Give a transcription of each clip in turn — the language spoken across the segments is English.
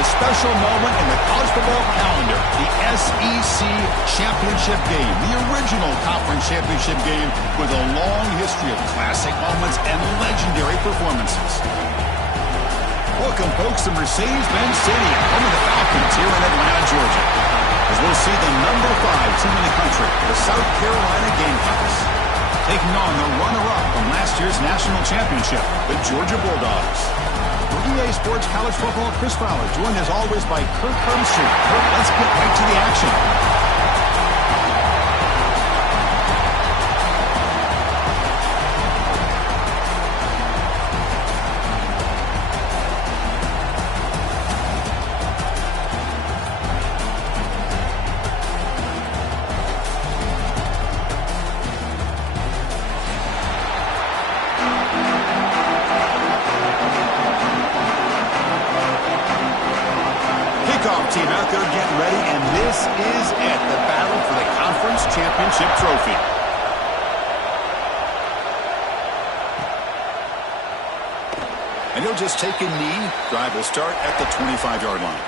a special moment in the college football calendar, the SEC Championship Game, the original conference championship game with a long history of classic moments and legendary performances. Welcome, folks, to Mercedes-Benz Stadium, home of the Falcons here in Atlanta, Georgia, as we'll see the number 5 team in the country, the South Carolina Gamecocks, taking on the runner-up from last year's national championship, the Georgia Bulldogs. For EA Sports College Football, Chris Fowler, joined as always by Kirk Hermstreet. Kirk, let's get right to the action. Team out there getting ready, and this is it, the battle for the conference championship trophy. And he'll just take a knee. Drive will start at the 25-yard line.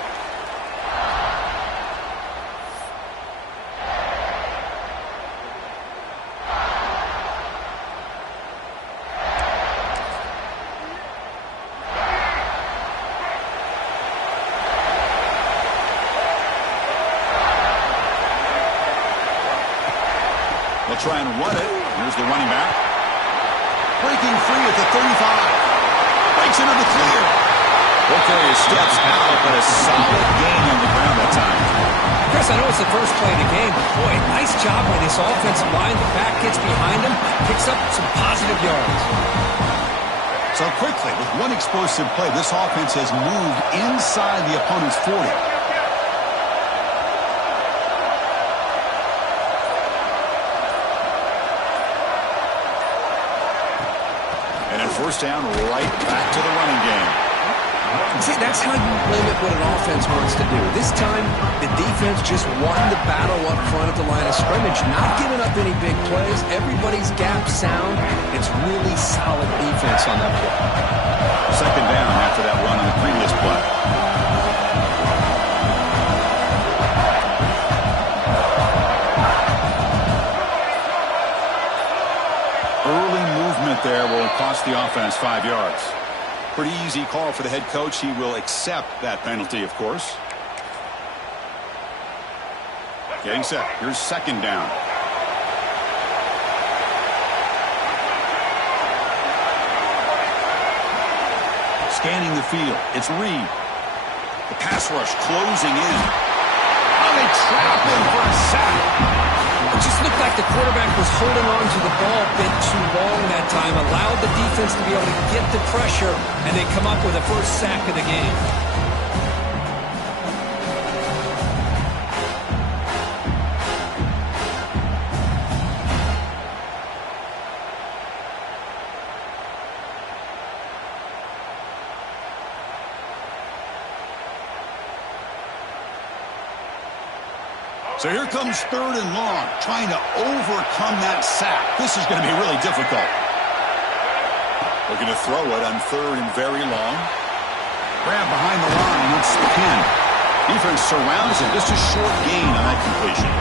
They'll try and run it. Here's the running back. Breaking free at the 35. Breaks into the clear. Okay, he steps out, but a solid gain on the ground that time. Chris, I know it's the first play of the game, but boy, nice job by this offensive line. The back gets behind him, picks up some positive yards. So quickly, with one explosive play, this offense has moved inside the opponent's 40. First down, right back to the running game. See, that's how you limit what an offense wants to do. This time, the defense just won the battle up front at the line of scrimmage, not giving up any big plays. Everybody's gap sound. It's really solid defense on that play. Second down after that run on the previous play. There will cost the offense 5 yards. Pretty easy call for the head coach. He will accept that penalty, of course. Getting set. Here's second down. Scanning the field. It's Reed. The pass rush closing in. Oh, they trap him for a sack. It just looked like the quarterback was holding on to the ball a bit too long that time, allowed the defense to be able to get the pressure, and they come up with the first sack of the game. So here comes third and long, trying to overcome that sack. This is going to be really difficult. Looking to throw it on third and very long. Grab behind the line, it's the pin. Defense surrounds him, just a short gain on that completion.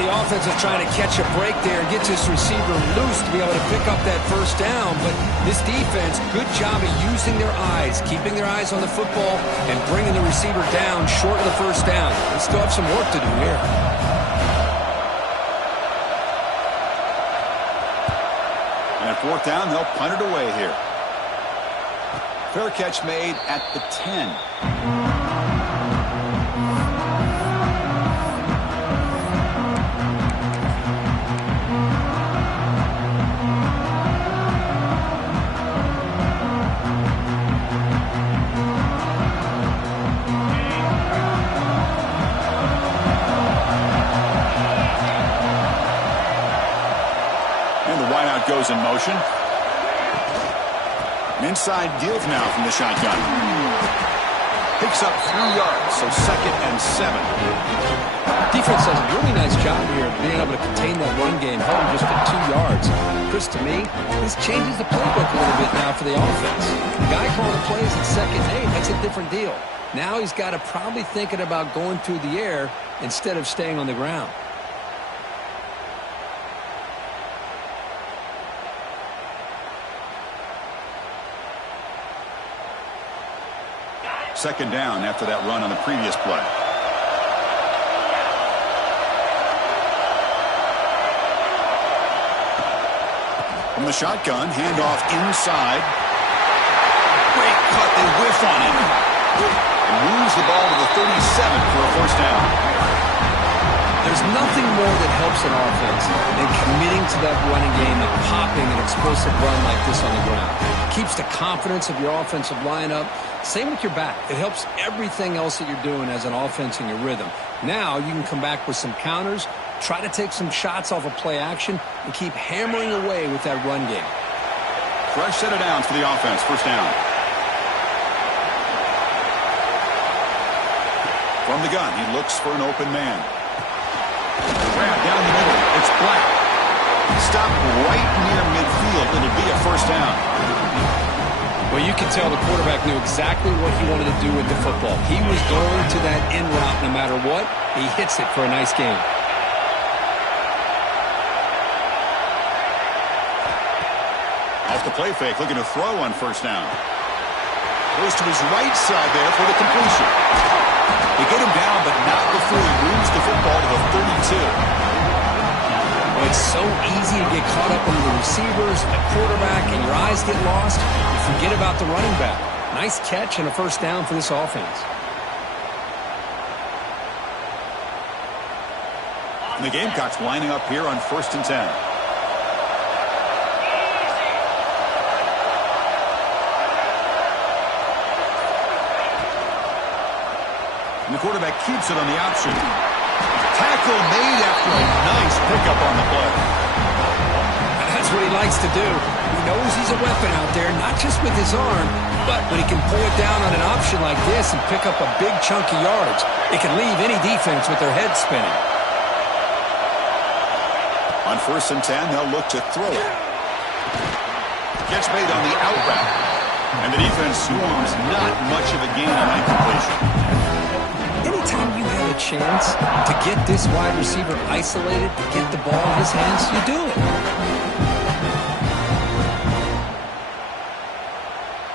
The offense is trying to catch a break there and get this receiver loose to be able to pick up that first down. But this defense, good job of using their eyes, keeping their eyes on the football, and bringing the receiver down short of the first down. They still have some work to do here. And at fourth down, they'll punt it away here. Fair catch made at the 10. Goes in motion. An inside give now from the shotgun. picks up 3 yards, so 2nd and 7. Defense does a really nice job here of being able to contain that run game, held him just for 2 yards. Chris, to me, this changes the playbook a little bit now for the offense. The guy calling the plays at 2nd and 8, that's a different deal. Now he's got to probably thinking about going through the air instead of staying on the ground. Second down after that run on the previous play. From the shotgun, handoff inside. Great cut, they whiff on him. And moves the ball to the 37 for a first down. There's nothing more that helps an offense than committing to that running game and popping an explosive run like this on the ground. It keeps the confidence of your offensive lineup. Same with your back. It helps everything else that you're doing as an offense in your rhythm. Now you can come back with some counters, try to take some shots off of play action, and keep hammering away with that run game. Fresh set of downs for the offense. First down. From the gun, he looks for an open man. Grab down the middle. It's Black. Stop right near midfield. It'll be a first down. Well, you can tell the quarterback knew exactly what he wanted to do with the football. He was going to that in route no matter what. He hits it for a nice gain. Off the play fake, looking to throw on first down. Goes to his right side there for the completion. They get him down, but not before he moves the football to the 32. Well, it's so easy to get caught up under the receivers, the quarterback, and your eyes get lost. You forget about the running back. Nice catch and a first down for this offense. And the Gamecocks lining up here on 1st and 10. And the quarterback keeps it on the option. Tackle made after a nice pickup on the play. That's what he likes to do. He knows he's a weapon out there, not just with his arm, but when he can pull it down on an option like this and pick up a big chunk of yards, it can leave any defense with their head spinning. On 1st and 10, they'll look to throw it. Gets made on the out route. And the defense swarms, not much of a gain on that completion. Anytime you have a chance to get this wide receiver isolated, to get the ball in his hands, you do it.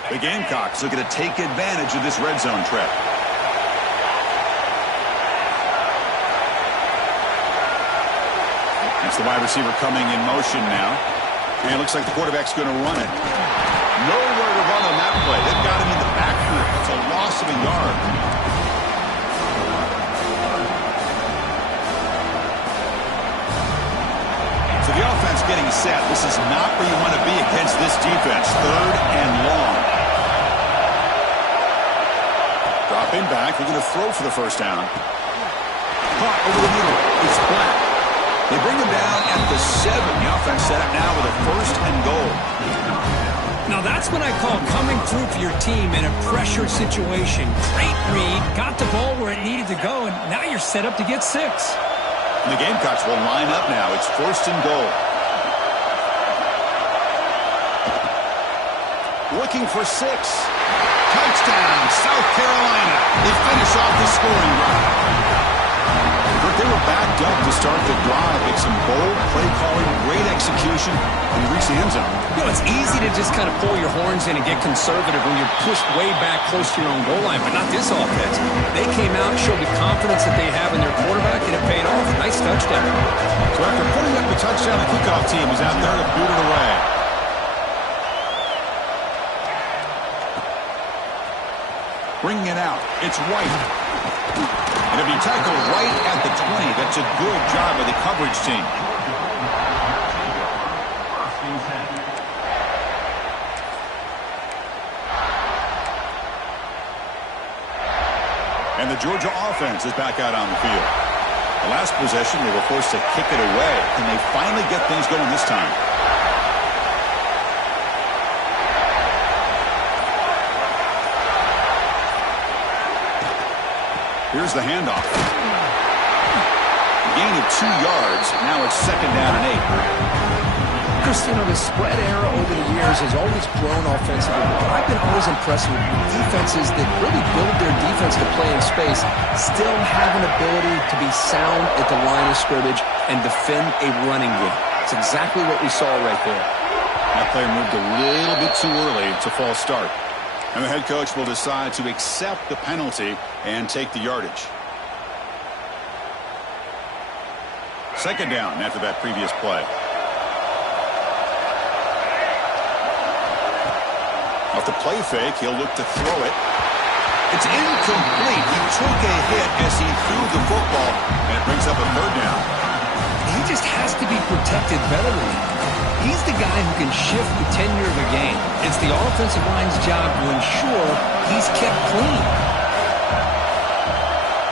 The Gamecocks looking to take advantage of this red zone trap. That's the wide receiver coming in motion now. And it looks like the quarterback's going to run it. Nowhere to run on that play. They've got him in the backfield. It's a loss of a yard. So the offense getting set. This is not where you want to be against this defense. 3rd and long. Dropping back. They're going to throw for the first down. Caught over the middle. It's Black. They bring him down at the 7. The offense set up now with a 1st and goal. Now that's what I call coming through for your team in a pressure situation. Great read, got the ball where it needed to go, and now you're set up to get 6. And the Gamecocks will line up now. It's 1st and goal. Looking for 6. Touchdown, South Carolina. They finish off the scoring drive. They were backed up to start the drive with some bold play calling, great execution, and reach the end zone. You know, it's easy to just kind of pull your horns in and get conservative when you're pushed way back close to your own goal line, but not this offense. They came out and showed the confidence that they have in their quarterback, and it paid off. Nice touchdown. So after putting up the touchdown, the kickoff team is out there to boot it away. Bringing it out, it's White. And it'll be tackled right at the 20. That's a good job by the coverage team. And the Georgia offense is back out on the field. The last possession, they were forced to kick it away. Can they finally get things going this time? Here's the handoff. Gain of 2 yards. Now it's 2nd down and 8. Christian, the spread era over the years has always grown offensively, but I've been always impressed with defenses that really build their defense to play in space, still have an ability to be sound at the line of scrimmage and defend a running game. It's exactly what we saw right there. That player moved a little bit too early to false start. And the head coach will decide to accept the penalty and take the yardage. 2nd down after that previous play. Off the play fake, he'll look to throw it. It's incomplete. He took a hit as he threw the football, and it brings up a 3rd down. He just has to be protected better than that. He's the guy who can shift the tenure of a game. It's the offensive line's job to ensure he's kept clean.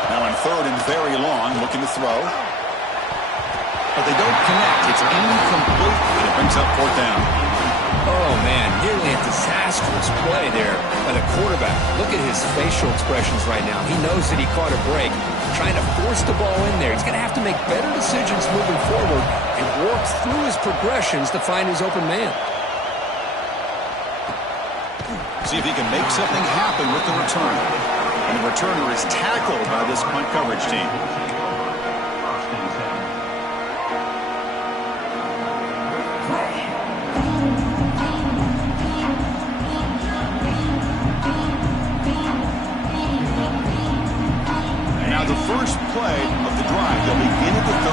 Now in 3rd and very long, looking to throw. But they don't connect. It's incomplete, and it brings up 4th down. Oh, man, nearly a disastrous play there by the quarterback. Look at his facial expressions right now. He knows that he caught a break, trying to force the ball in there. He's going to have to make better decisions moving forward and work through his progressions to find his open man. See if he can make something happen with the return. And the returner is tackled by this punt coverage team. First play of the drive. They'll begin at the 38.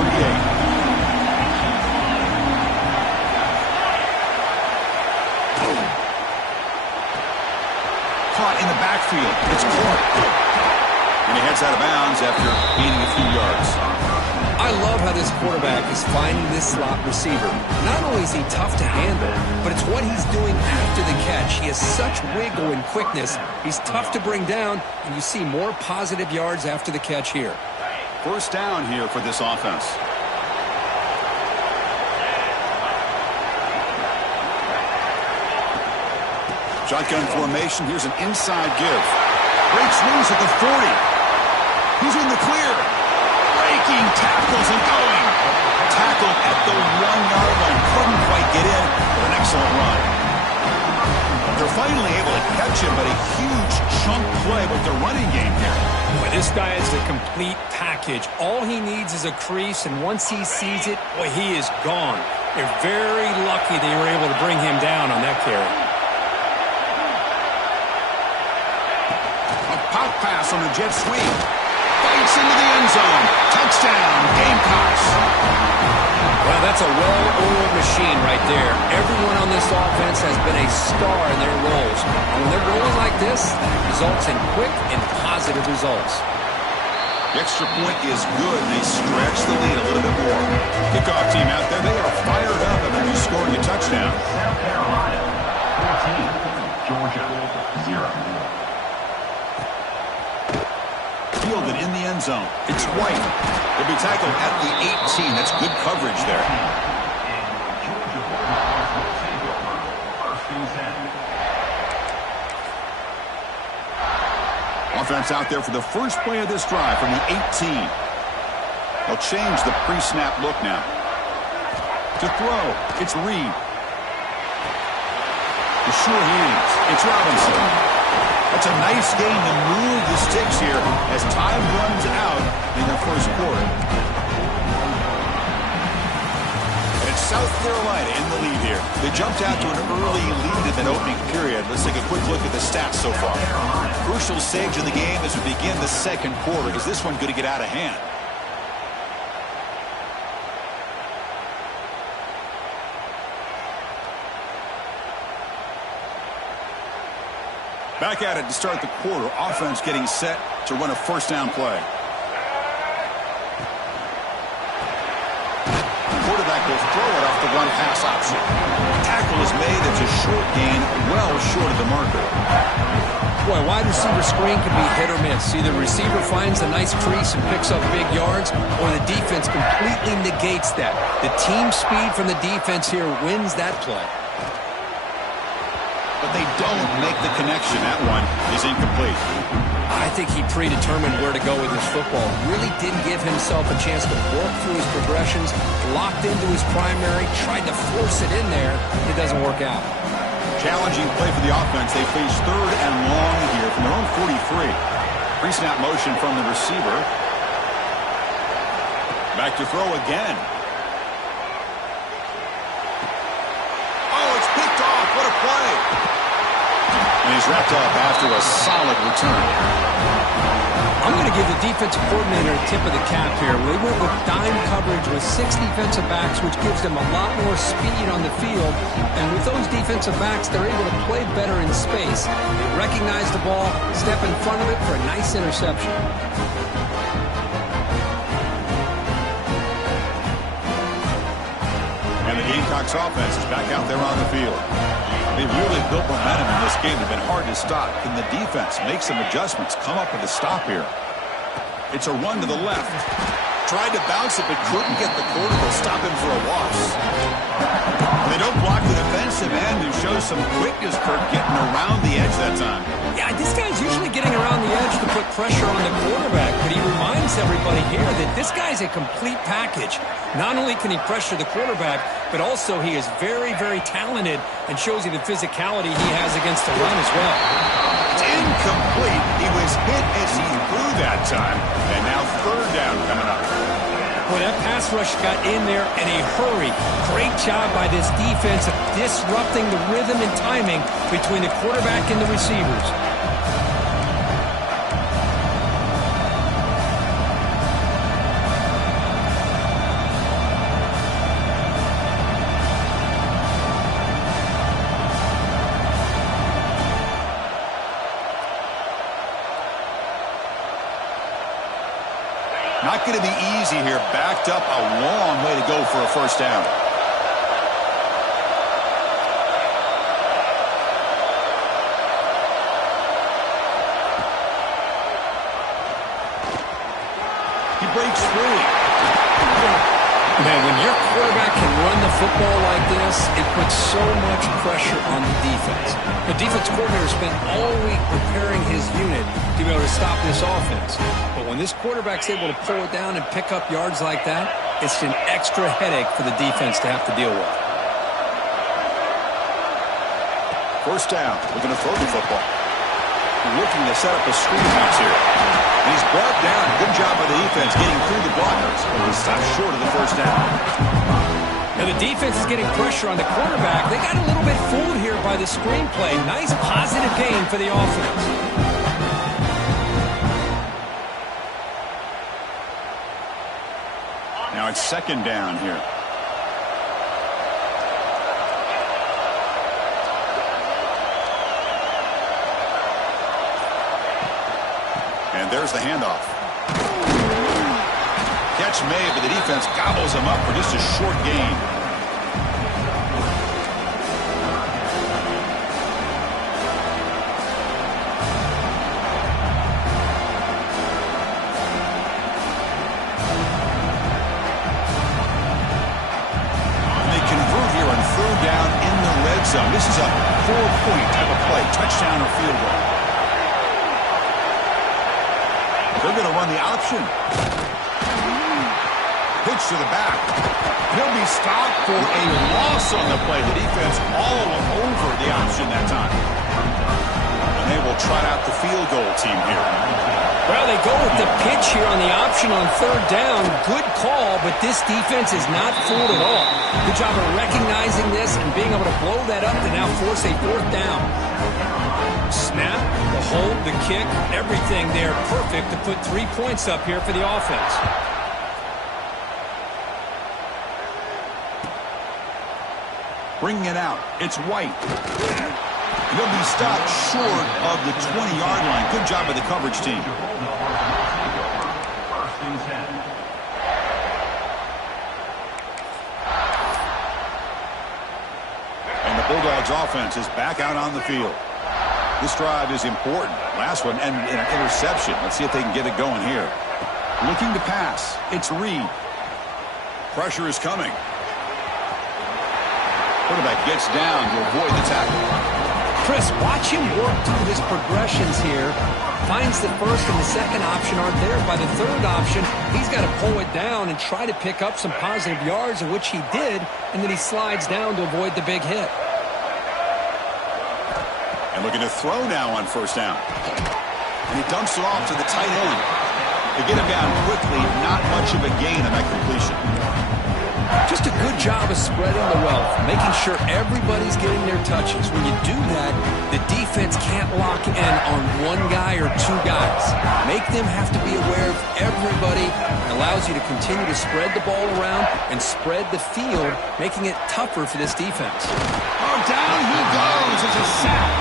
Caught in the backfield. It's Clark. And he heads out of bounds after gaining a few yards. I love how this quarterback is finding this slot receiver. Not only is he tough to handle, but it's what he's doing after the catch. He has such wiggle and quickness. He's tough to bring down, and you see more positive yards after the catch here. 1st down here for this offense. Shotgun formation. Here's an inside give. Breaks loose at the 40. He's in the clear. Breaking tackles and going. Tackled at the 1-yard line. Couldn't quite get in, but an excellent run. They're finally able to catch him, but a huge chunk play with the running game here. Boy, this guy is a complete package. All he needs is a crease, and once he sees it, boy, he is gone. They're very lucky they were able to bring him down on that carry. A pop pass on the jet sweep. Bites into the end zone. Touchdown, Gamecocks. Well, that's a well-oiled machine right there. Everyone on this offense has been a star in their roles. And when they're rolling like this, it results in quick and positive results. The extra point is good. They stretch the lead a little bit more. Kickoff team out there, they are fired up and they're scoring a touchdown. South Carolina, 14, Georgia, 0. Fielded in the end zone. It's White. He'll be tackled at the 18. That's good coverage there. Offense out there for the first play of this drive from the 18. They'll change the pre-snap look now. To throw, it's Reed. The sure hands, it's Robinson. That's a nice game to move the sticks here as time runs out in the first quarter. And it's South Carolina in the lead here. They jumped out to an early lead in that opening period. Let's take a quick look at the stats so far. Crucial stage in the game as we begin the second quarter. Is this one going to get out of hand? Back at it to start the quarter. Offense getting set to run a first down play. Quarterback will throw it off the run pass option. Tackle is made. It's a short gain, well short of the marker. Boy, wide receiver screen can be hit or miss. Either receiver finds a nice crease and picks up big yards, or the defense completely negates that. The team speed from the defense here wins that play. but they don't make the connection. That one is incomplete. I think he predetermined where to go with his football. Really didn't give himself a chance to work through his progressions, locked into his primary, tried to force it in there. It doesn't work out. Challenging play for the offense. They face 3rd and long here from their own 43. Pre-snap motion from the receiver. Back to throw again. Oh, it's picked off. What a play. And he's wrapped up after a solid return. I'm going to give the defensive coordinator a tip of the cap here. They went with dime coverage with 6 defensive backs, which gives them a lot more speed on the field. And with those defensive backs, they're able to play better in space. They recognize the ball, step in front of it for a nice interception. And the Gamecocks offense is back out there on the field. They really built momentum in this game. They've been hard to stop. Can the defense make some adjustments, come up with a stop here? It's a run to the left. Tried to bounce it, but couldn't get the quarter to stop him for a loss. They don't block the defensive end and show some quickness, Kirk, getting around the edge that time. Yeah, this guy's usually getting around the edge to put pressure on the quarterback, but he reminds everybody here that this guy's a complete package. Not only can he pressure the quarterback, but also he is very, very talented and shows you the physicality he has against the run as well. It's incomplete. He was hit as he threw that time, and now 3rd down coming up. Boy, that pass rush got in there in a hurry. Great job by this defense of disrupting the rhythm and timing between the quarterback and the receivers. Not going to be easy here. Backed up a long way to go for a 1st down. He breaks free. Man, when your quarterback can run the football like this, it puts so much pressure on the defense. The defense coordinator spent all week preparing his unit to be able to stop this offense. But when this quarterback's able to pull it down and pick up yards like that, it's an extra headache for the defense to have to deal with. 1st down. We're going to throw the football. Looking to set up a screen pass here. And he's brought down. Good job by the defense getting through the blockers. But he stopped short of the 1st down. Now the defense is getting pressure on the quarterback. They got a little bit fooled here by the screenplay. Nice positive gain for the offense. Now it's 2nd down here. And there's the handoff. Catch made, but the defense gobbles him up for just a short gain. Zone. This is a 4-point type of play, touchdown or field goal. They're going to run the option. Pitch to the back. He'll be stopped for a loss on the play. The defense all over the option that time. And they will trot out the field goal team here. Well, they go with the pitch here on the option on 3rd down. Good call, but this defense is not fooled at all. Good job of recognizing this and being able to blow that up to now force a 4th down. Snap, the hold, the kick, everything there perfect to put 3 points up here for the offense. Bringing it out. It's White. He'll be stopped short of the 20-yard line. Good job by the coverage team. 1st and 10. And the Bulldogs offense is back out on the field. This drive is important. Last one, and an interception. Let's see if they can get it going here. Looking to pass. It's Reed. Pressure is coming. Quarterback gets down to avoid the tackle. Chris, watch him work through his progressions here. Finds the first and the second option aren't there. By the third option, he's got to pull it down and try to pick up some positive yards, which he did, and then he slides down to avoid the big hit. And looking to throw now on first down. And he dumps it off to the tight end. To get him down quickly, not much of a gain on that completion. Just a good job of spreading the wealth, making sure everybody's getting their touches. When you do that, the defense can't lock in on one guy or two guys. Make them have to be aware of everybody. It allows you to continue to spread the ball around and spread the field, making it tougher for this defense. Oh, down he goes. It's a sack.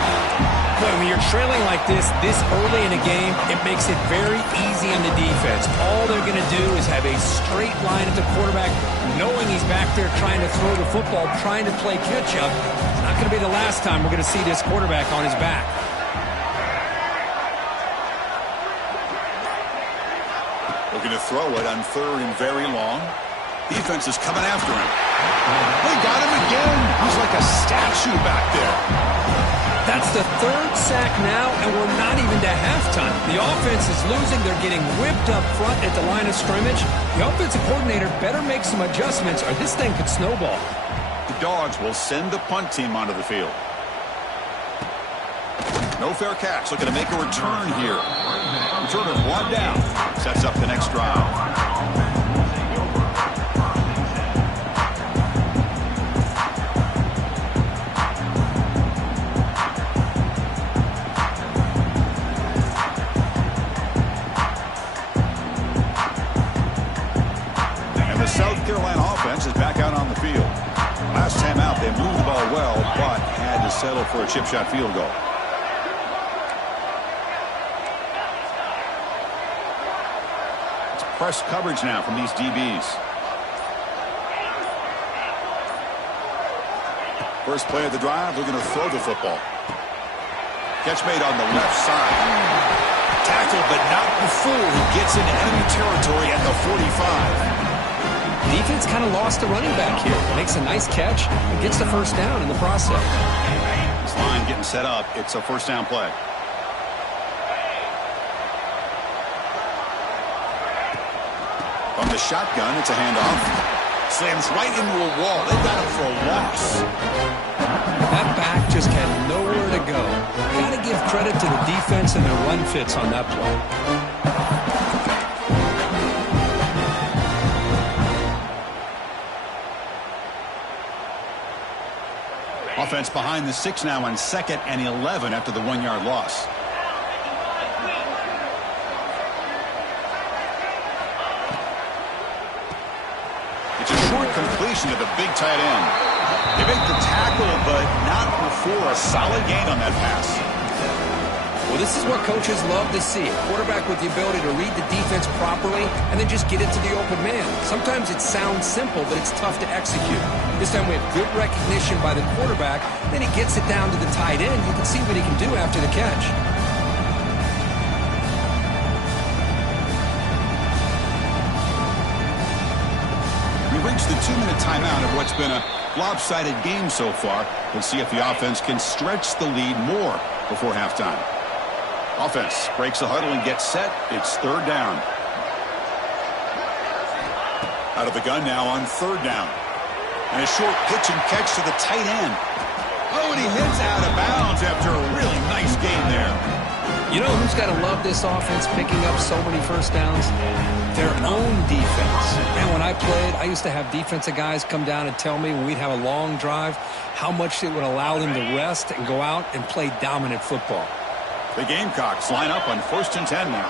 Boy, when you're trailing like this early in a game, it makes it very easy on the defense. All they're going to do is have a straight line at the quarterback, knowing he's back there trying to throw the football, trying to play catch-up. It's not going to be the last time we're going to see this quarterback on his back. Looking to throw it on third and very long. Defense is coming after him. They got him again. He's like a statue back there. That's the third sack now, and we're not even to halftime. The offense is losing. They're getting whipped up front at the line of scrimmage. The offensive coordinator better make some adjustments, or this thing could snowball. The Dogs will send the punt team onto the field. No fair catch. Looking to make a return here. Return of one down. Sets up the next drive. South Carolina offense is back out on the field. Last time out, they moved the ball well, but had to settle for a chip shot field goal. It's press coverage now from these DBs. First play of the drive, they're going to throw the football. Catch made on the left side. Tackled, but not before he gets into enemy territory at the 45. Defense kind of lost the running back here. Makes a nice catch and gets the first down in the process. This line getting set up. It's a first down play. From the shotgun, it's a handoff. Slams right into a wall. They got him for a loss. That back just had nowhere to go. Got to give credit to the defense and their run fits on that play. Offense behind the 6 now on 2nd and 11 after the 1-yard loss. It's a short completion to the big tight end. They make the tackle, but not before a solid gain on that pass. Well, this is what coaches love to see. A quarterback with the ability to read the defense properly and then just get it to the open man. Sometimes it sounds simple, but it's tough to execute. This time we have good recognition by the quarterback. Then he gets it down to the tight end. You can see what he can do after the catch. We reached the 2-minute timeout of what's been a lopsided game so far. We'll see if the offense can stretch the lead more before halftime. Offense breaks the huddle and gets set. It's third down. Out of the gun now on third down. And a short pitch and catch to the tight end. Oh, and he hits out of bounds after a really nice game there. You know who's got to love this offense picking up so many first downs? Their own defense. And when I played, I used to have defensive guys come down and tell me when we'd have a long drive how much it would allow them to rest and go out and play dominant football. The Gamecocks line up on 1st and 10 now.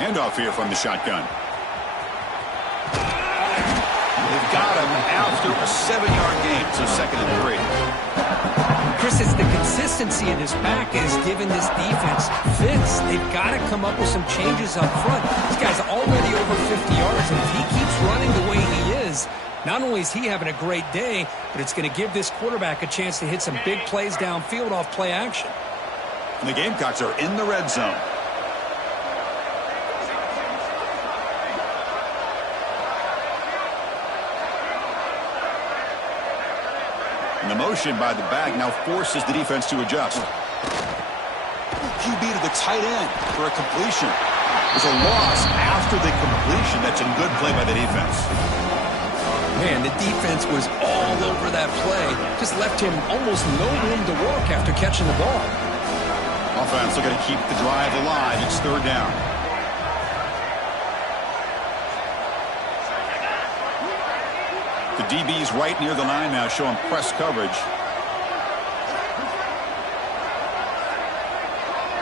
Handoff here from the shotgun. They've got him after a 7-yard gain, so 2nd and 3. Chris, it's the consistency in his back that has given this defense fits. They've got to come up with some changes up front. This guy's already over 50 yards, and if he keeps running the way he is, not only is he having a great day, but it's going to give this quarterback a chance to hit some big plays downfield off play action. And the Gamecocks are in the red zone. the motion by the back now forces the defense to adjust. QB to the tight end for a completion. There's a loss after the completion. That's a good play by the defense. Man, the defense was all over that play. Just left him almost no room to work after catching the ball. Offense looking to keep the drive alive. It's third down. The DB's right near the line now, showing press coverage.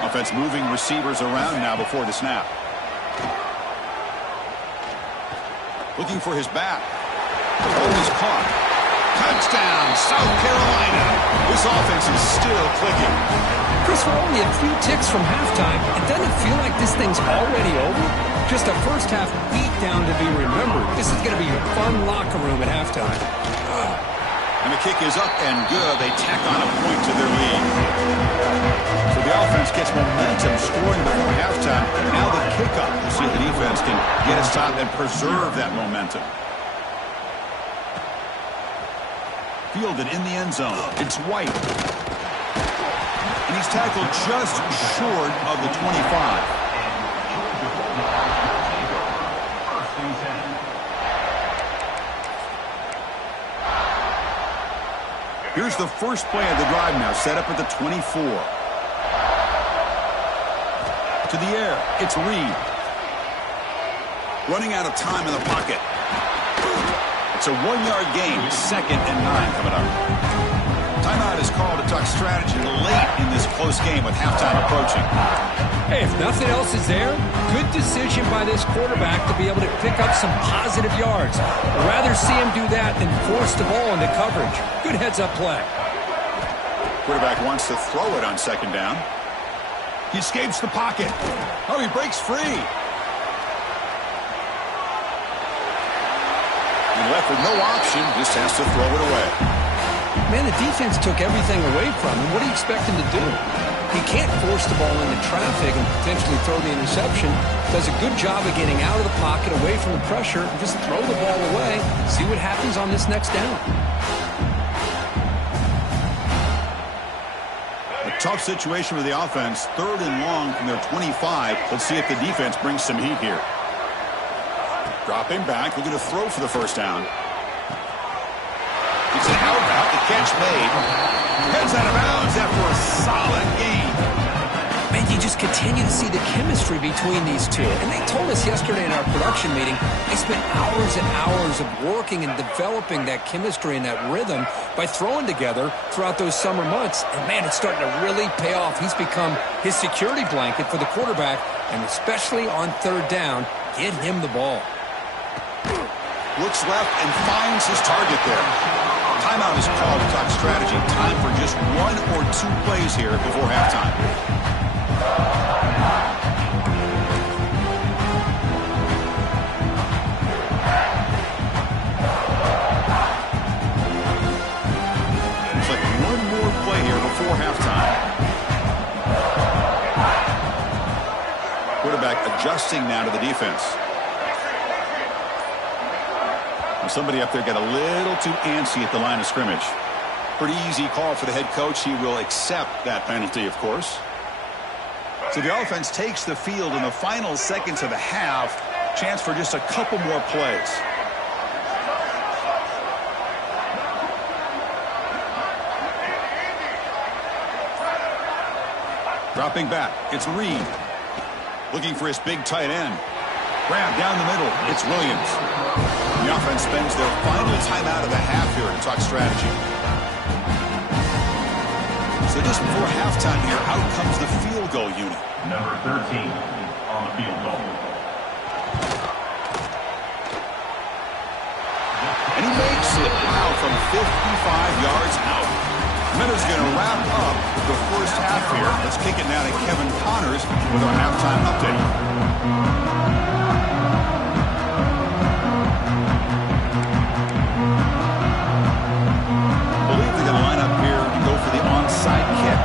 Offense moving receivers around now before the snap. Looking for his back. The ball is caught. Touchdown, South Carolina. This offense is still clicking. Chris, we're only a few ticks from halftime. It doesn't feel like this thing's already over. Just a first-half beatdown to be remembered. This is going to be a fun locker room at halftime. And the kick is up and good. They tack on a point to their lead. So the offense gets momentum scoring before halftime. Now the kickoff. We'll see if the defense can get a stop and preserve that momentum. Fielded in the end zone. It's White. And he's tackled just short of the 25. Here's the first play of the drive now, set up at the 24. To the air, it's Reed. Running out of time in the pocket. It's a 1-yard gain, 2nd and 9 coming up. Timeout is called to talk strategy late in this close game with halftime approaching. Hey, if nothing else is there, good decision by this quarterback to be able to pick up some positive yards. I'd rather see him do that than force the ball into coverage. Good heads-up play. Quarterback wants to throw it on 2nd down. He escapes the pocket. Oh, he breaks free. And left with no option, just has to throw it away. Man, the defense took everything away from him. What do you expect him to do? He can't force the ball into traffic and potentially throw the interception. Does a good job of getting out of the pocket, away from the pressure, and just throw the ball away. See what happens on this next down. A tough situation with the offense. 3rd and long from their 25. Let's see if the defense brings some heat here. Dropping back, looking to throw for the first down. It's an out route, the catch made. Heads out of bounds after a solid gain. Man, you just continue to see the chemistry between these two. And they told us yesterday in our production meeting, they spent hours and hours of working and developing that chemistry and that rhythm by throwing together throughout those summer months. And man, it's starting to really pay off. He's become his security blanket for the quarterback, and especially on 3rd down, get him the ball. Looks left and finds his target there. Timeout is called to talk strategy. Time for just 1 or 2 plays here before halftime. Looks like 1 more play here before halftime. Quarterback adjusting now to the defense. Somebody up there got a little too antsy at the line of scrimmage. Pretty easy call for the head coach. He will accept that penalty, of course. So the offense takes the field in the final seconds of the half. Chance for just a couple more plays. Dropping back, it's Reed. Looking for his big tight end. Grab down the middle, it's Williams. The offense spends their final timeout of the half here to talk strategy. So just before halftime here, out comes the field goal unit. Number 13 on the field goal. And he makes it, wow, from 55 yards out. Minutes going to wrap up the first half here. Let's kick it now to Kevin Connors with our halftime update. Onside kick.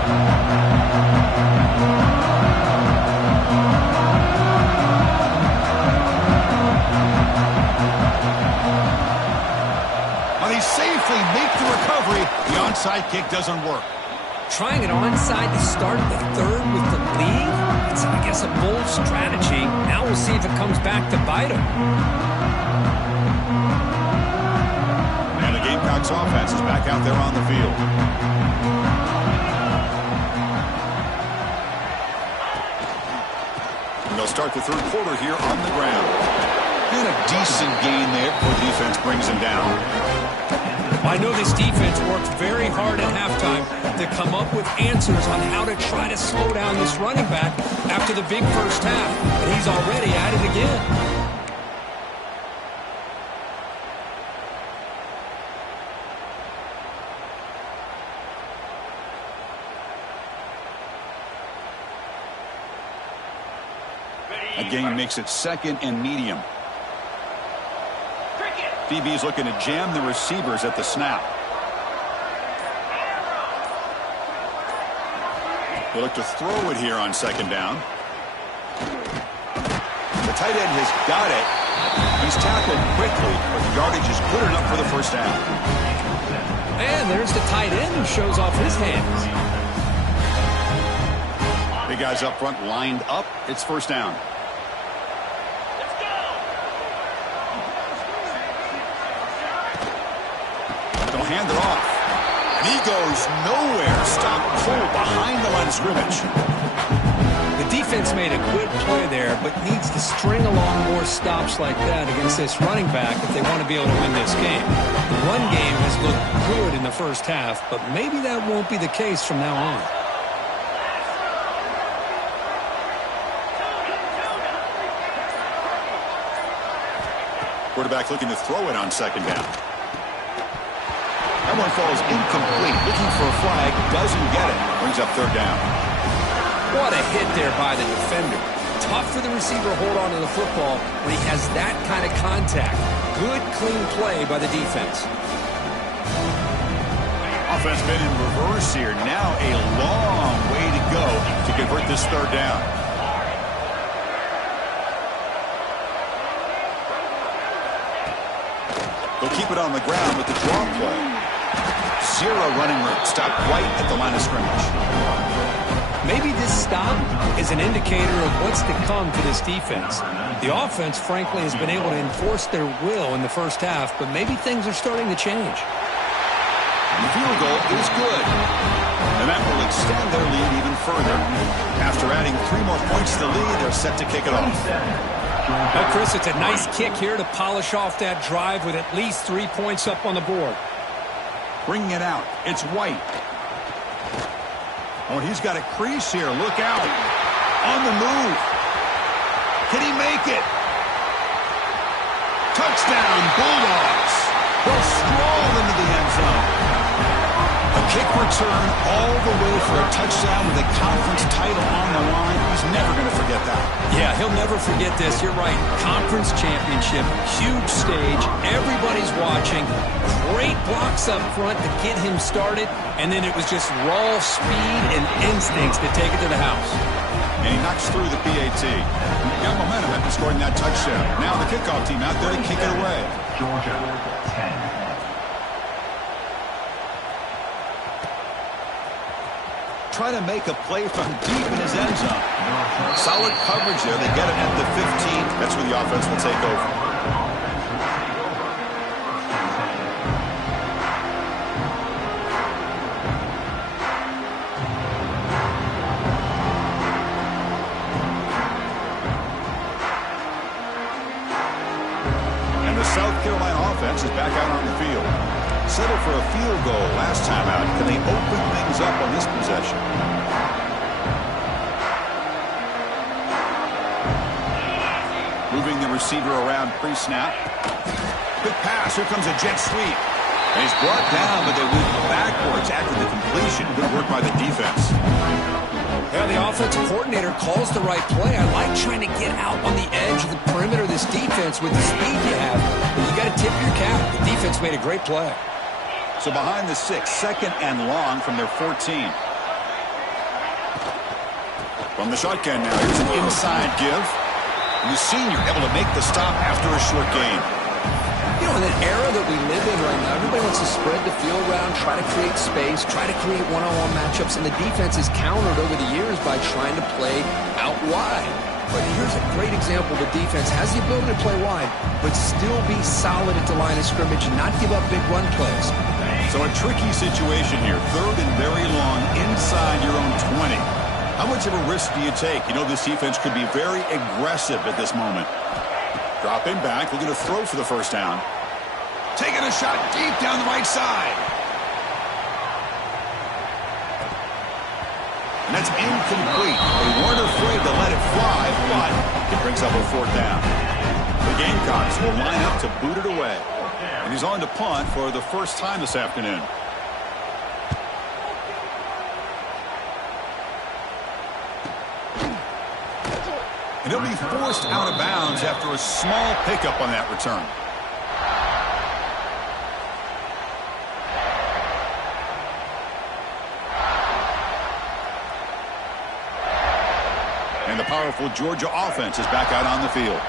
Well, they safely make the recovery. The onside kick doesn't work. Trying it onside to start the third with the lead? It's, I guess, a bold strategy. Now we'll see if it comes back to bite him. And the Gamecocks offense is back out there on the field. And they'll start the third quarter here on the ground. And a decent gain there before the defense brings him down. I know this defense worked very hard at halftime to come up with answers on how to try to slow down this running back after the big first half. And he's already at it again. A gain makes it second and medium. DB's looking to jam the receivers at the snap. They look to throw it here on second down. The tight end has got it. He's tackled quickly, but the yardage is good enough for the first down. And there's the tight end who shows off his hands. Big guys up front lined up. It's first down. They'll hand it off. And he goes nowhere. Stop pull behind the line of scrimmage. The defense made a good play there, but needs to string along more stops like that against this running back if they want to be able to win this game. The run game has looked good in the first half, but maybe that won't be the case from now on. Quarterback looking to throw it on second down. That one falls incomplete. Looking for a flag. Doesn't get it. Brings up third down. What a hit there by the defender. Tough for the receiver to hold on to the football when he has that kind of contact. Good, clean play by the defense. Offense been in reverse here. Now a long way to go to convert this third down. They'll keep it on the ground with the draw play. Zero running room. Stop right at the line of scrimmage. Maybe this stop is an indicator of what's to come for this defense. The offense, frankly, has been able to enforce their will in the first half, but maybe things are starting to change. The field goal is good. And that will extend their lead even further. After adding 3 more points to the lead, they're set to kick it off. Well, Chris, it's a nice kick here to polish off that drive with at least 3 points up on the board. Bringing it out. It's White. Oh, he's got a crease here. Look out. On the move. Can he make it? Touchdown, Bulldogs. They'll stroll into the end zone. A kick return all the way for a touchdown with a conference title on the line. He's never going to forget that. Yeah, he'll never forget this. You're right. Conference championship, huge stage. Everybody's watching. Great blocks up front to get him started. And then it was just raw speed and instincts to take it to the house. And he knocks through the PAT. Got momentum after scoring that touchdown. Now the kickoff team out there to kick it away. Georgia, 10. Try to make a play from deep in his end zone. Solid coverage there. They get it at the 15. That's where the offense will take over. And the South Carolina offense is back out on the field. Settled for a field goal last time out. Can they open things up on this possession? Moving the receiver around pre-snap. Good pass. Here comes a jet sweep. And he's brought down, but they went backwards after the completion. Good work by the defense. Yeah, the offensive coordinator calls the right play. I like trying to get out on the edge of the perimeter of this defense with the speed you have. But you got to tip your cap. The defense made a great play. So behind the 6, second and long from their 14. From the shotgun now, here's an inside give. And the senior able to make the stop after a short gain. You know, in an era that we live in right now, everybody wants to spread the field around, try to create space, try to create one-on-one matchups, and the defense is countered over the years by trying to play out wide. But here's a great example. The defense has the ability to play wide, but still be solid at the line of scrimmage and not give up big run plays. So a tricky situation here. 3rd and very long inside your own 20. How much of a risk do you take? You know, this defense could be very aggressive at this moment. Dropping back, looking to throw for the first down. Taking a shot deep down the right side. And that's incomplete. They weren't afraid to let it fly, but it brings up a 4th down. The Gamecocks will line up to boot it away. And he's on to punt for the first time this afternoon. And he'll be forced out of bounds after a small pickup on that return. And the powerful Georgia offense is back out on the field.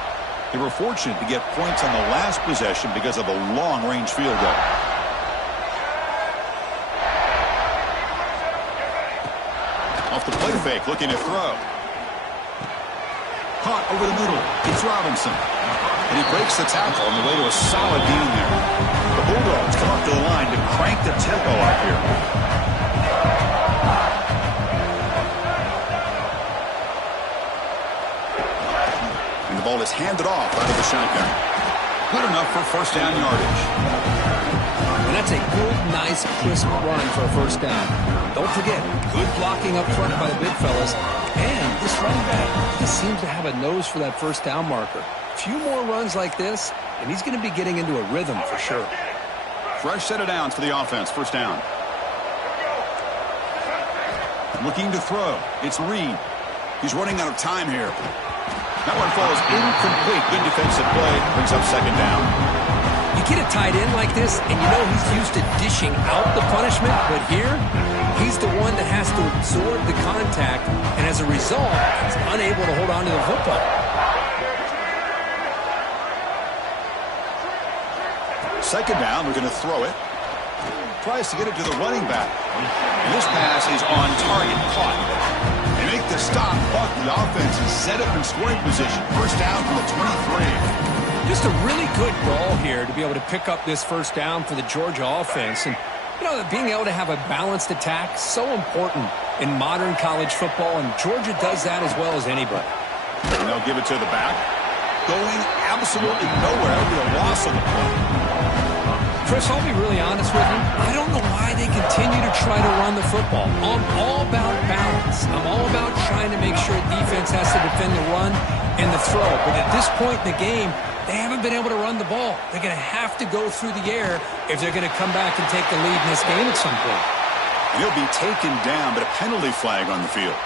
They were fortunate to get points on the last possession because of a long-range field goal. Off the play fake, looking to throw. Caught over the middle. It's Robinson. And he breaks the tackle on the way to a solid gain there. The Bulldogs come up to the line to crank the tempo up here. And the ball is handed off out of the shotgun. Good enough for first down yardage. And that's a good, nice, crisp run for a first down. Don't forget, good blocking up front by the big fellas. And this running back just seems to have a nose for that first down marker. A few more runs like this, and he's going to be getting into a rhythm for sure. Fresh set of downs for the offense. First down. Looking to throw. It's Reed. He's running out of time here. That one falls incomplete. Good defensive play. Brings up second down. You get a tight end like this, and you know he's used to dishing out the punishment, but here, he's the one that has to absorb the contact, and as a result, he's unable to hold on to the football. Second down, we're going to throw it. Tries to get it to the running back. And this pass is on target, caught. They make the stop, but the offense is set up in scoring position. First down from the 23. Just a really good ball here to be able to pick up this first down for the Georgia offense. And, you know, being able to have a balanced attack is so important in modern college football, and Georgia does that as well as anybody. And they'll give it to the back. Going absolutely nowhere with a loss on the play. Chris, I'll be really honest with you. I don't know why they continue to try to run the football. I'm all about balance. I'm all about trying to make sure defense has to defend the run and the throw. But at this point in the game, they haven't been able to run the ball. They're going to have to go through the air if they're going to come back and take the lead in this game at some point. He'll be taken down, but a penalty flag on the field.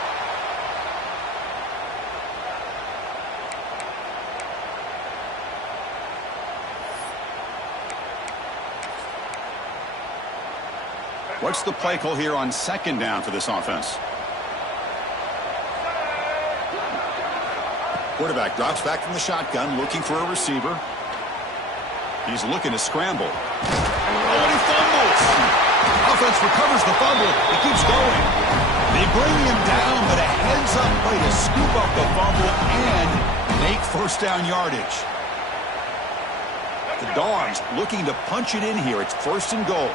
What's the play call here on second down for this offense? Quarterback drops back from the shotgun, looking for a receiver. He's looking to scramble. Oh, and he fumbles! Offense recovers the fumble. He keeps going. They bring him down, but a heads-up play to scoop up the fumble and make first down yardage. The Dogs looking to punch it in here. It's first and goal.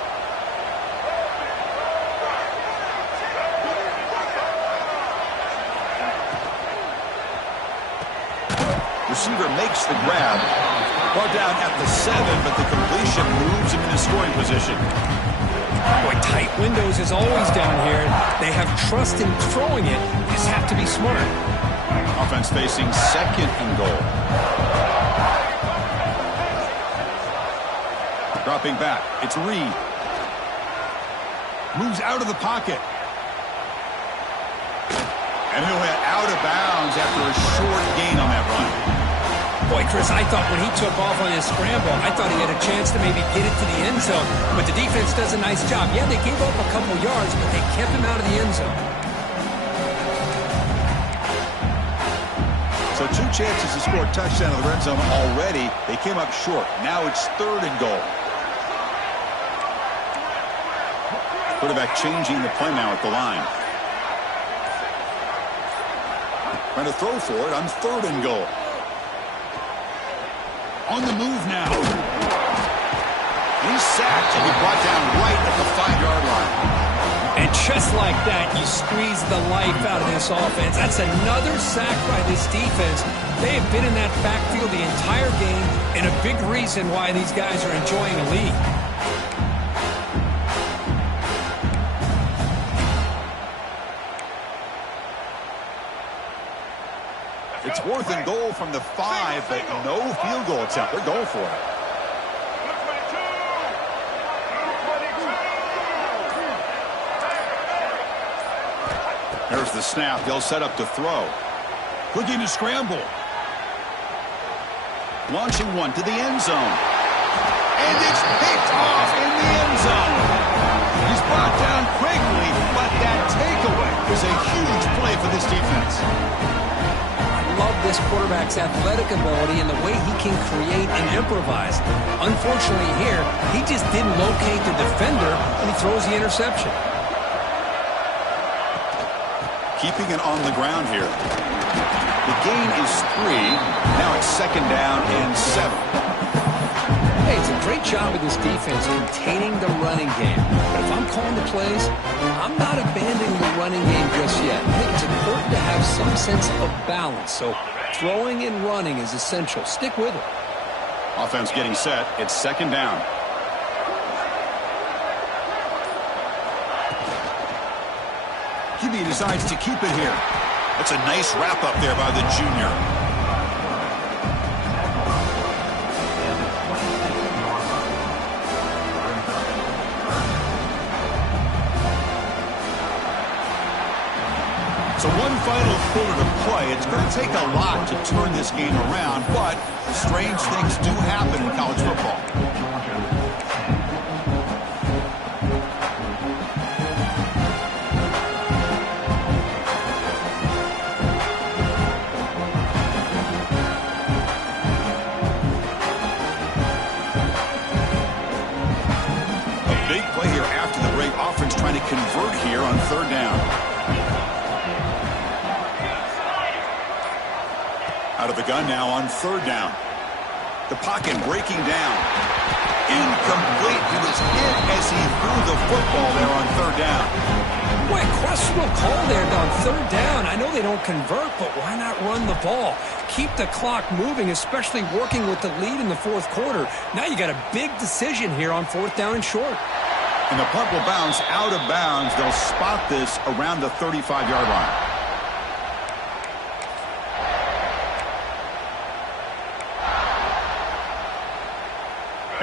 Receiver makes the grab. Brought down at the 7, but the completion moves him into scoring position. Boy, tight windows is always down here. They have trust in throwing it. You just have to be smart. Offense facing second and goal. Dropping back. It's Reed. Moves out of the pocket. And he'll hit out of bounds after a short gain on that run. Boy, Chris, I thought when he took off on his scramble, I thought he had a chance to maybe get it to the end zone. But the defense does a nice job. Yeah, they gave up a couple yards, but they kept him out of the end zone. So 2 2 chances to score a touchdown in the red zone already. They came up short. Now it's 3rd and goal. Quarterback changing the play now at the line. Trying to throw for it on 3rd and goal. On the move now. He's sacked and he brought down right at the 5-yard line. And just like that, you squeeze the life out of this offense. That's another sack by this defense. They have been in that backfield the entire game, and a big reason why these guys are enjoying a lead. It's 4th and goal from the 5, but no field goal attempt. They're going for it. There's the snap. They'll set up to throw. Looking to scramble. Launching one to the end zone. And it's picked off in the end zone. He's brought down quickly, but that takeaway was a huge play for this defense. I love this quarterback's athletic ability and the way he can create and improvise. Unfortunately here, he just didn't locate the defender, and he throws the interception. Keeping it on the ground here. The gain is 3. Now it's 2nd down and 7. Hey, it's a great job of this defense containing the running game. But if I'm calling the plays, I'm not abandoning the running game just yet. I think it's important to have some sense of balance. So throwing and running is essential. Stick with it. Offense getting set. It's 2nd down. QB decides to keep it here. That's a nice wrap up there by the junior. So one final quarter to play. It's going to take a lot to turn this game around, but strange things do happen in college football. Trying to convert here on 3rd down. Out of the gun now on 3rd down. The pocket breaking down. Incomplete. He was hit as he threw the football there on 3rd down. Boy, questionable call there on 3rd down. I know they don't convert, but why not run the ball? Keep the clock moving, especially working with the lead in the 4th quarter. Now you got a big decision here on 4th down and short. And the punt will bounce out of bounds. They'll spot this around the 35-yard line.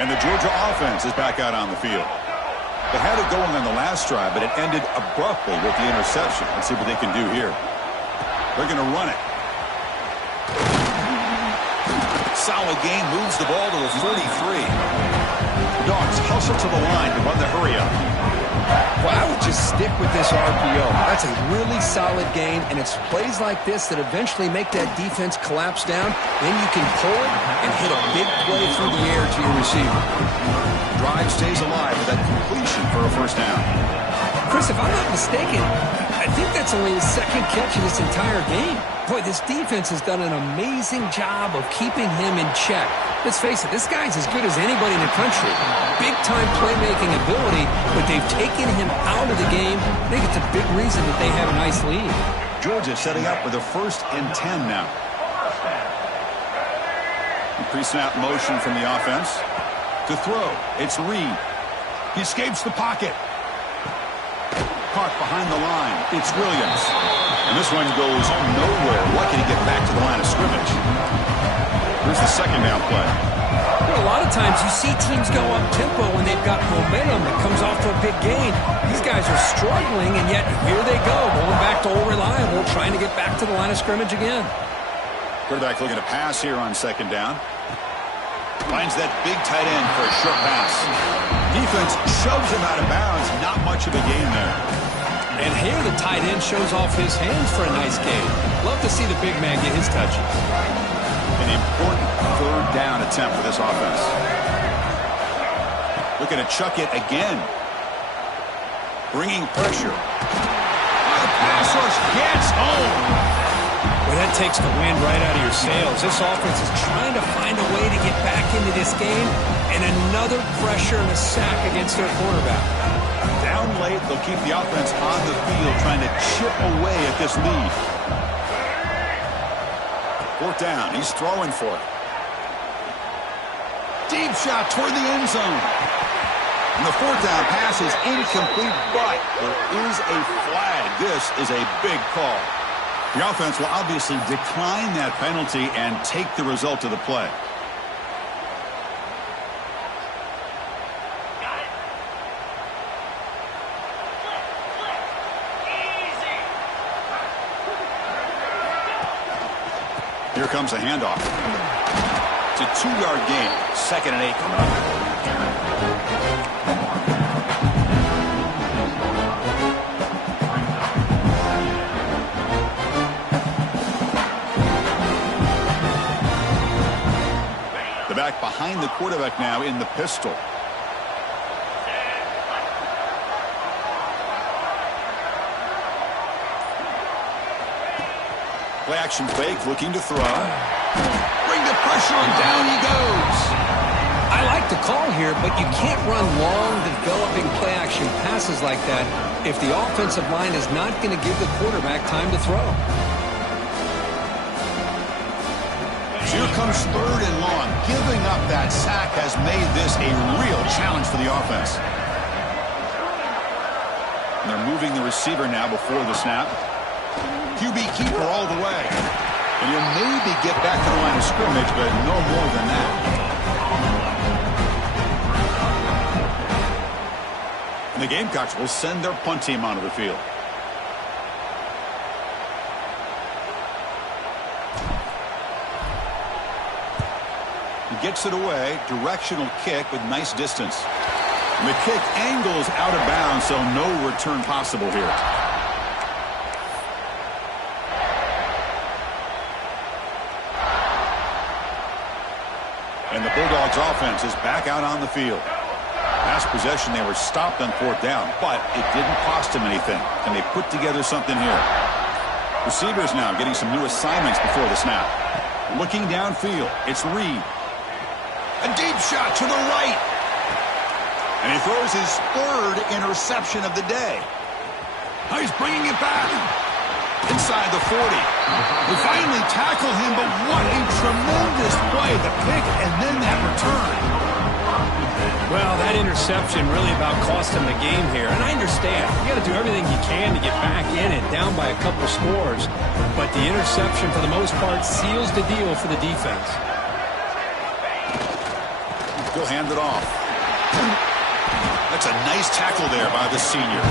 And the Georgia offense is back out on the field. They had it going on the last drive, but it ended abruptly with the interception. Let's see what they can do here. They're going to run it. Solid game, moves the ball to the 43. Dogs hustle to the line to run the hurry-up. Well, I would just stick with this RPO. That's a really solid game, and it's plays like this that eventually make that defense collapse down. Then you can pull it and hit a big play through the air to your receiver. Drive stays alive with that completion for a 1st down. Chris, if I'm not mistaken, I think that's only his 2nd catch in this entire game. Boy, this defense has done an amazing job of keeping him in check. Let's face it, this guy's as good as anybody in the country. Big-time playmaking ability, but they've taken him out of the game. I think it's a big reason that they have a nice lead. Georgia setting up with a 1st and 10 now. Pre-snap motion from the offense. To throw, it's Reed. He escapes the pocket. Caught behind the line. It's Williams. And this one goes nowhere. Lucky to get back to the line of scrimmage. Here's the 2nd down play. Well, a lot of times you see teams go up-tempo when they've got momentum that comes off to a big gain. These guys are struggling, and yet here they go, going back to old reliable, trying to get back to the line of scrimmage again. Quarterback looking to pass here on 2nd down. Finds that big tight end for a short pass. Defense shoves him out of bounds. Not much of a gain there. And here the tight end shows off his hands for a nice game. Love to see the big man get his touches. An important third down attempt for this offense. Looking to chuck it again. Bringing pressure. The pass rush gets home. Well, that takes the wind right out of your sails. This offense is trying to find a way to get back into this game, and another pressure and a sack against their quarterback. Down late, they'll keep the offense on the field, trying to chip away at this lead. Fourth down, he's throwing for it. Deep shot toward the end zone. And the fourth down pass is incomplete, but there is a flag. This is a big call. The offense will obviously decline that penalty and take the result of the play. Here comes a handoff. It's a 2-yard gain. 2nd and 8 coming up. The back behind the quarterback now in the pistol. Play action fake, looking to throw. Bring the pressure and down he goes. I like the call here, but you can't run long, developing play action passes like that if the offensive line is not going to give the quarterback time to throw. Here comes 3rd and long. Giving up that sack has made this a real challenge for the offense. And they're moving the receiver now before the snap. QB keeper all the way. And he'll maybe get back to the line of scrimmage, but no more than that. And the Gamecocks will send their punt team onto the field. Gets it away. Directional kick with nice distance. And the kick angles out of bounds, so no return possible here. And the Bulldogs offense is back out on the field. Last possession, they were stopped on 4th down, but it didn't cost them anything. And they put together something here. Receivers now getting some new assignments before the snap. Looking downfield, it's Reed. A deep shot to the right. And he throws his 3rd interception of the day. Now he's bringing it back. Inside the 40. We finally tackle him, but what a tremendous play. The pick and then that return. Well, that interception really about cost him the game here. And I understand. You got to do everything you can to get back in it, down by a couple scores. But the interception, for the most part, seals the deal for the defense. He'll hand it off. That's a nice tackle there by the senior.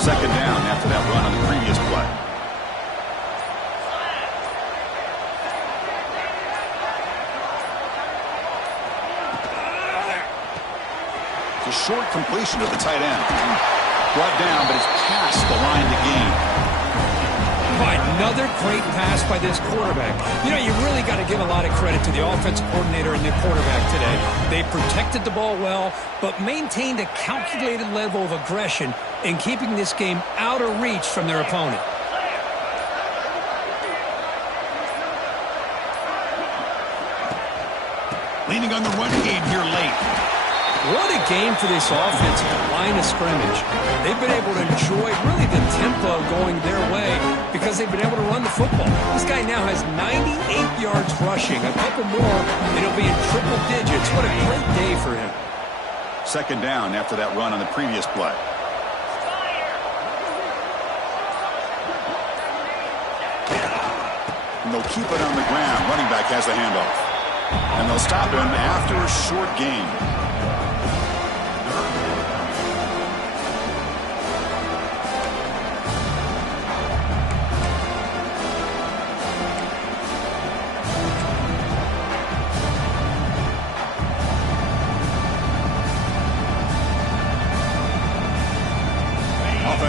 Second down after that run on the previous play. It's a short completion to the tight end. Brought down, but it's past the line to gain. Another great pass by this quarterback. You know, you really got to give a lot of credit to the offensive coordinator and the quarterback today. They protected the ball well, but maintained a calculated level of aggression in keeping this game out of reach from their opponent. Leaning on the run game here late. What a game for this offense at the line of scrimmage. They've been able to enjoy really the tempo going their way because they've been able to run the football. This guy now has 98 yards rushing. A couple more, and he'll be in triple digits. What a great day for him. Second down after that run on the previous play. And they'll keep it on the ground. Running back has the handoff. And they'll stop him after a short gain.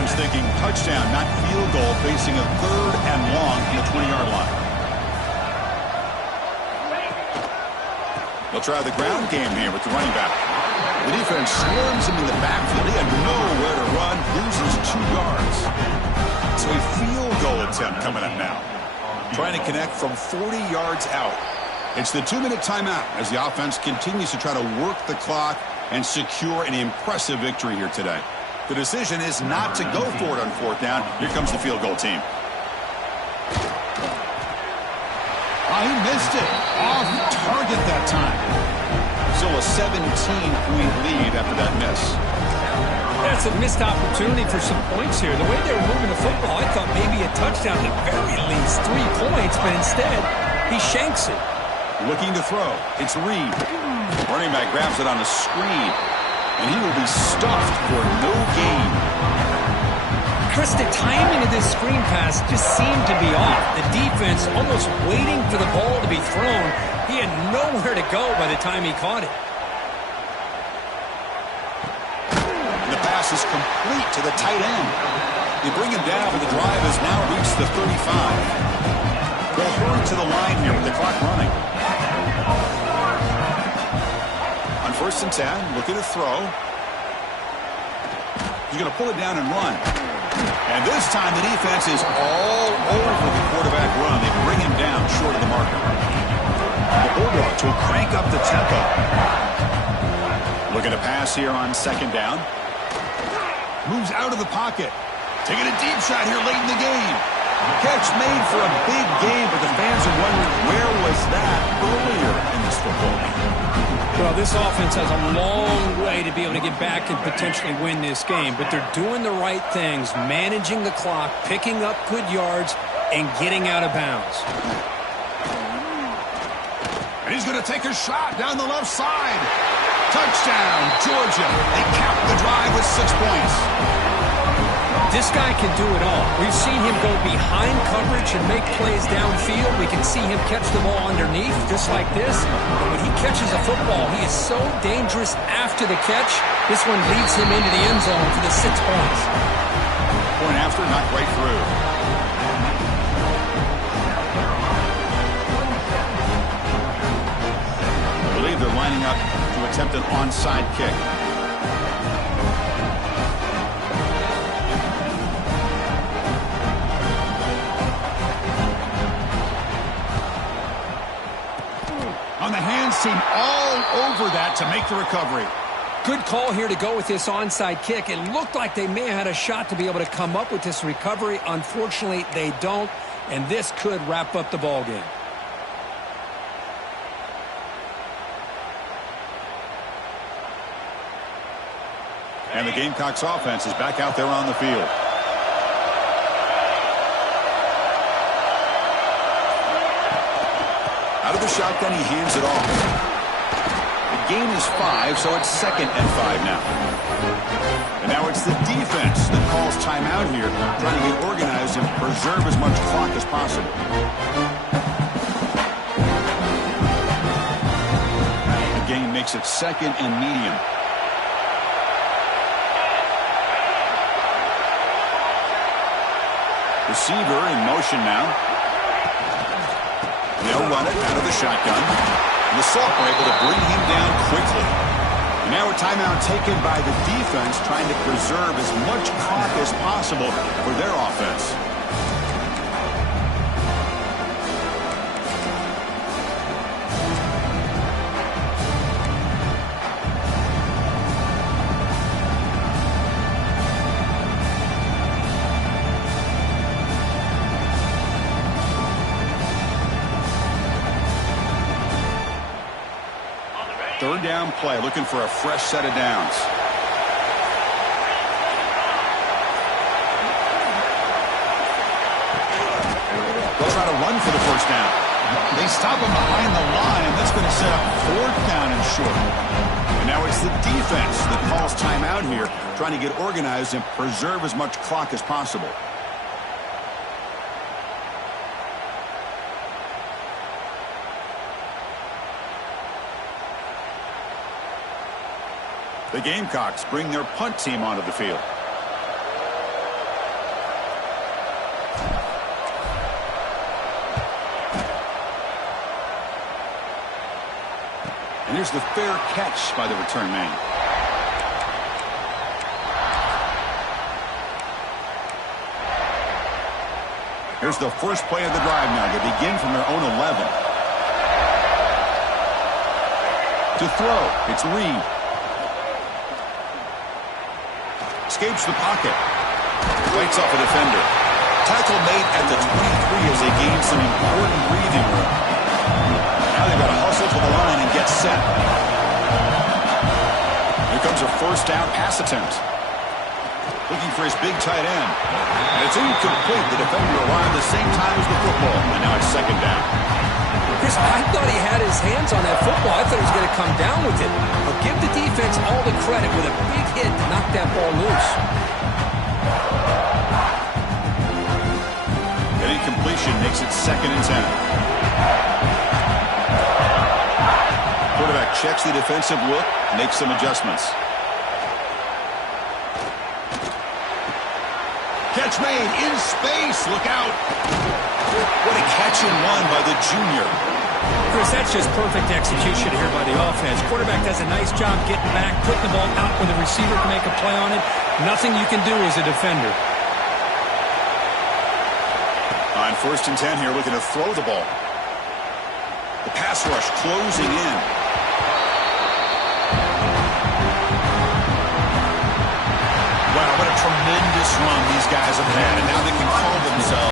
offense thinking touchdown, not field goal, facing a 3rd and long from the 20-yard line. They'll try the ground game here with the running back. The defense swarms him in the backfield. He had nowhere to run, loses 2 yards. So a field goal attempt coming up now. Trying to connect from 40 yards out. It's the 2-minute timeout as the offense continues to try to work the clock and secure an impressive victory here today. The decision is not to go for it on 4th down. Here comes the field goal team. He missed it. Off target that time. Still a 17-point lead after that miss. That's a missed opportunity for some points here. The way they were moving the football, I thought maybe a touchdown, at the very least 3 points, but instead, he shanks it. Looking to throw. It's Reed. Running back grabs it on a screen, and he will be stuffed for no gain. Chris, the timing of this screen pass just seemed to be off. The defense almost waiting for the ball to be thrown. He had nowhere to go by the time he caught it. The pass is complete to the tight end. They bring him down, but the drive has now reached the 35. They'll hurry to the line here with the clock running. On 1st and 10, looking to throw. He's going to pull it down and run. And this time the defense is all over the quarterback run. They bring him down short of the marker. The Bulldogs will crank up the tempo. Looking to pass here on 2nd down. Moves out of the pocket. Taking a deep shot here late in the game. Catch made for a big game, but the fans are wondering where was that earlier in this football game. Well, this offense has a long way to be able to get back and potentially win this game, but they're doing the right things, managing the clock, picking up good yards, and getting out of bounds. And he's going to take a shot down the left side. Touchdown, Georgia. They cap the drive with 6 points. This guy can do it all. We've seen him go behind coverage and make plays downfield. We can see him catch the ball underneath, just like this. But when he catches a football, he is so dangerous after the catch. This one leads him into the end zone for the 6 points. Point after, not quite through. I believe they're lining up to attempt an onside kick. On the hands team, all over that to make the recovery. Good call here to go with this onside kick. It looked like they may have had a shot to be able to come up with this recovery. Unfortunately, they don't, and this could wrap up the ball game. And the Gamecocks offense is back out there on the field. Out of the shotgun, he hands it off. The gain is 5, so it's 2nd and 5 now. And now it's the defense that calls timeout here, trying to get organized and preserve as much clock as possible. The gain makes it 2nd and medium. Receiver in motion now. They'll run it out of the shotgun. And the Salk are able to bring him down quickly. And now a timeout taken by the defense, trying to preserve as much clock as possible for their offense. Third down play, looking for a fresh set of downs. They'll try to run for the first down. They stop him behind the line. That's going to set up 4th down and short. And now it's the defense that calls timeout here, trying to get organized and preserve as much clock as possible. The Gamecocks bring their punt team onto the field. Here's the fair catch by the return man. Here's the first play of the drive now. They begin from their own 11. To throw, it's Reed. Escapes the pocket. Fights off a defender. Tackle made at the 23 as they gain some important breathing room. Now they've got to hustle to the line and get set. Here comes a first down pass attempt. Looking for his big tight end. And it's incomplete. The defender arrived the same time as the football. And now it's second down. Chris, I thought he had his hands on that football. I thought he was going to come down with it. But give the defense all the credit with a big hit to knock that ball loose. Getting completion makes it 2nd and 10. Quarterback checks the defensive look, makes some adjustments. Catch made in space. Look out. What a catch and run by the junior. Chris, that's just perfect execution here by the offense. Quarterback does a nice job getting back, putting the ball out where the receiver can make a play on it. Nothing you can do as a defender. On 1st and 10 here, looking to throw the ball. The pass rush closing in. Wow, what a tremendous run these guys have had, and now they can call themselves